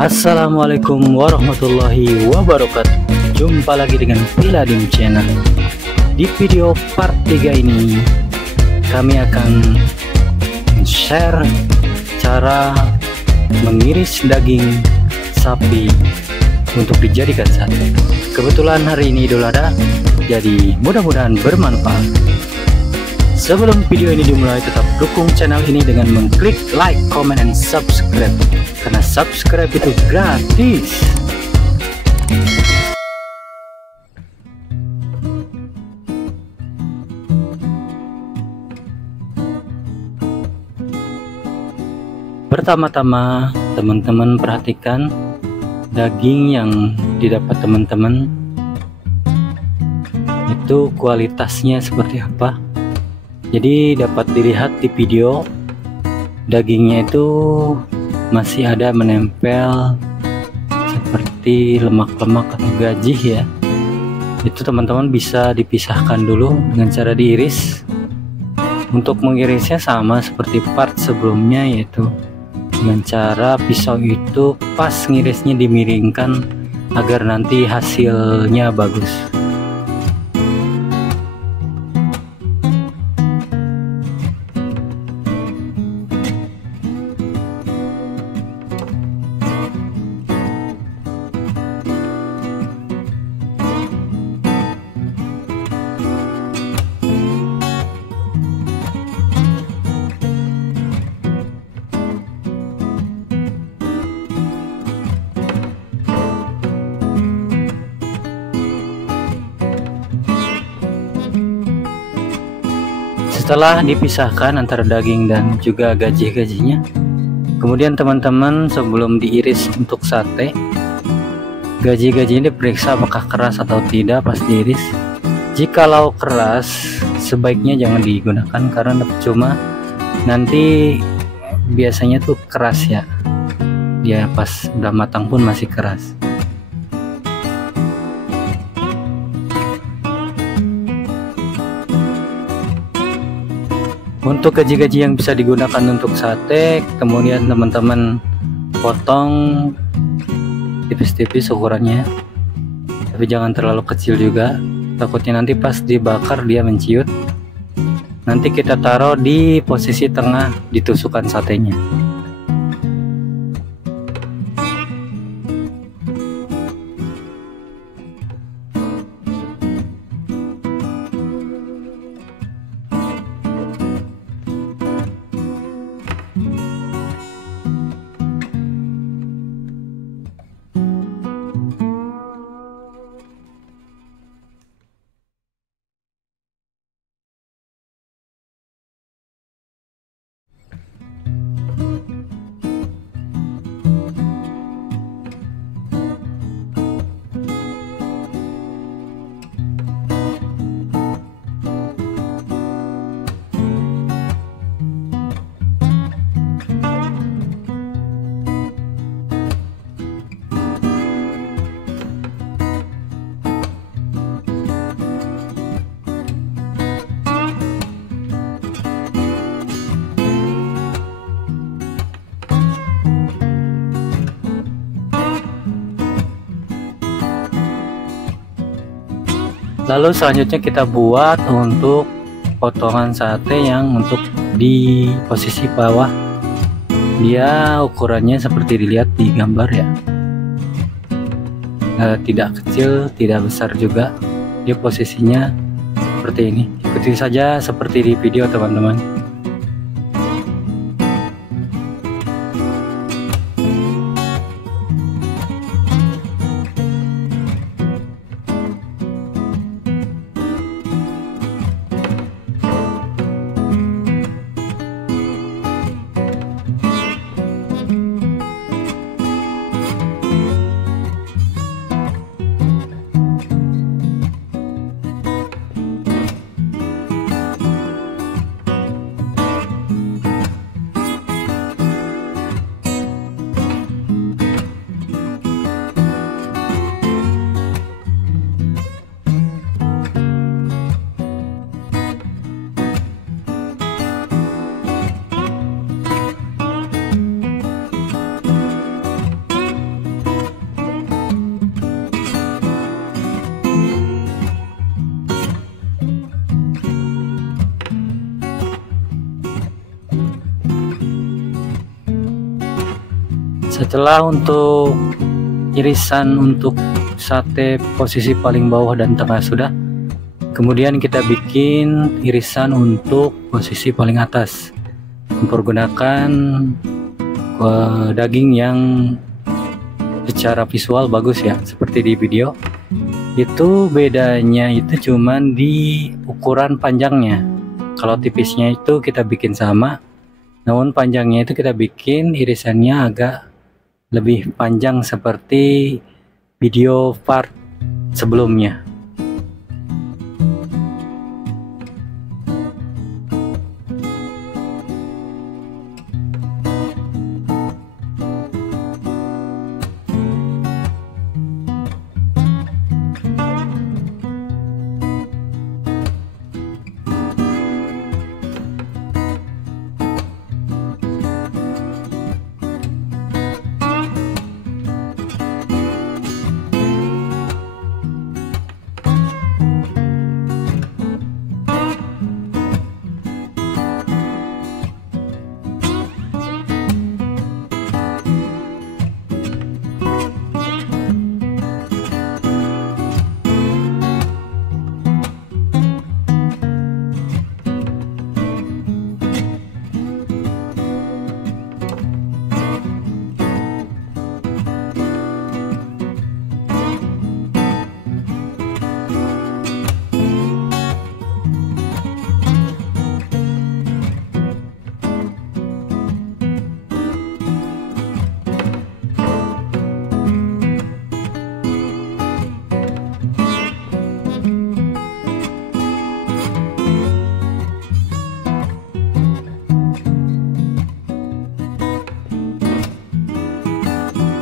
Assalamualaikum warahmatullahi wabarakatuh. Jumpa lagi dengan Piladim Channel. Di video part 3 ini kami akan share cara mengiris daging sapi untuk dijadikan sate. Kebetulan hari ini Idul Adha, jadi mudah-mudahan bermanfaat. Sebelum video ini dimulai, tetap dukung channel ini dengan mengklik like, comment, and subscribe, karena subscribe itu gratis. Pertama-tama teman-teman perhatikan daging yang didapat teman-teman itu kualitasnya seperti apa. Jadi dapat dilihat di video, dagingnya itu masih ada menempel seperti lemak-lemak atau gajih ya. Itu teman-teman bisa dipisahkan dulu dengan cara diiris. Untuk mengirisnya sama seperti part sebelumnya, yaitu dengan cara pisau itu pas ngirisnya dimiringkan agar nanti hasilnya bagus. Setelah dipisahkan antara daging dan juga gajih-gajihnya, kemudian teman-teman sebelum diiris untuk sate, gajih-gajihnya diperiksa apakah keras atau tidak pas diiris. Jikalau keras, sebaiknya jangan digunakan karena percuma, nanti biasanya tuh keras ya, dia pas udah matang pun masih keras. Untuk gaji-gaji yang bisa digunakan untuk sate, kemudian teman-teman potong tipis-tipis ukurannya, tapi jangan terlalu kecil juga, takutnya nanti pas dibakar dia menciut. Nanti kita taruh di posisi tengah ditusukkan satenya. Lalu selanjutnya kita buat untuk potongan sate yang untuk di posisi bawah. Dia ukurannya seperti dilihat di gambar ya, tidak kecil, tidak besar juga. Dia posisinya seperti ini. Ikuti saja seperti di video teman-teman. Setelah untuk irisan untuk sate posisi paling bawah dan tengah sudah, kemudian kita bikin irisan untuk posisi paling atas, mempergunakan daging yang secara visual bagus ya, seperti di video. Itu bedanya itu cuman di ukuran panjangnya. Kalau tipisnya itu kita bikin sama, namun panjangnya itu kita bikin irisannya agak lebih panjang seperti video part sebelumnya.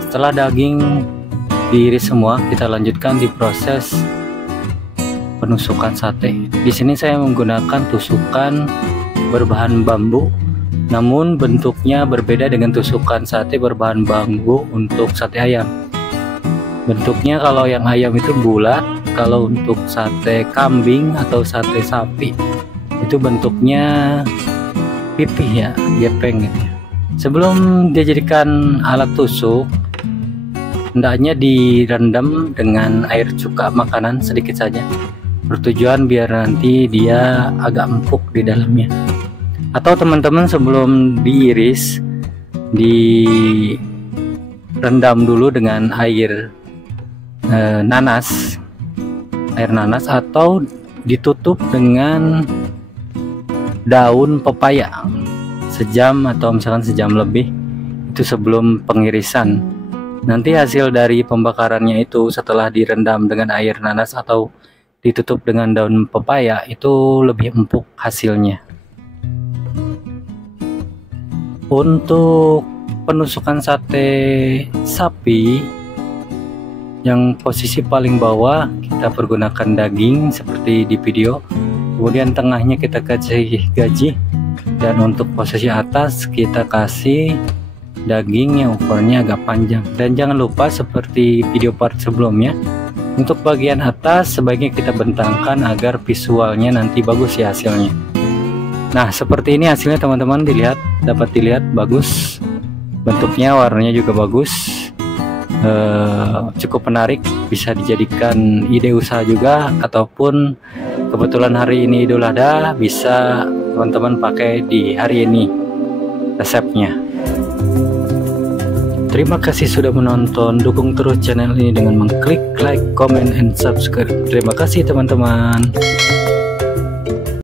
Setelah daging diiris semua, kita lanjutkan di proses penusukan sate. Di sini saya menggunakan tusukan berbahan bambu, namun bentuknya berbeda dengan tusukan sate berbahan bambu untuk sate ayam. Bentuknya kalau yang ayam itu bulat, kalau untuk sate kambing atau sate sapi itu bentuknya pipih ya, gepeng gitu. Sebelum dijadikan alat tusuk, hendaknya direndam dengan air cuka makanan sedikit saja, bertujuan biar nanti dia agak empuk di dalamnya. Atau teman-teman sebelum diiris direndam dulu dengan air nanas atau ditutup dengan daun pepaya sejam atau misalkan sejam lebih itu sebelum pengirisan. Nanti hasil dari pembakarannya itu setelah direndam dengan air nanas atau ditutup dengan daun pepaya itu lebih empuk hasilnya. Untuk penusukan sate sapi yang posisi paling bawah kita pergunakan daging seperti di video, kemudian tengahnya kita kasih gaji, dan untuk posisi atas kita kasih daging yang ukurannya agak panjang. Dan jangan lupa seperti video part sebelumnya, untuk bagian atas sebaiknya kita bentangkan agar visualnya nanti bagus ya hasilnya. Nah seperti ini hasilnya teman-teman, dapat dilihat bagus, bentuknya warnanya juga bagus, cukup menarik, bisa dijadikan ide usaha juga, ataupun kebetulan hari ini Idul Adha bisa teman-teman pakai di hari ini resepnya. Terima kasih sudah menonton, dukung terus channel ini dengan mengklik like, comment, and subscribe. Terima kasih teman-teman.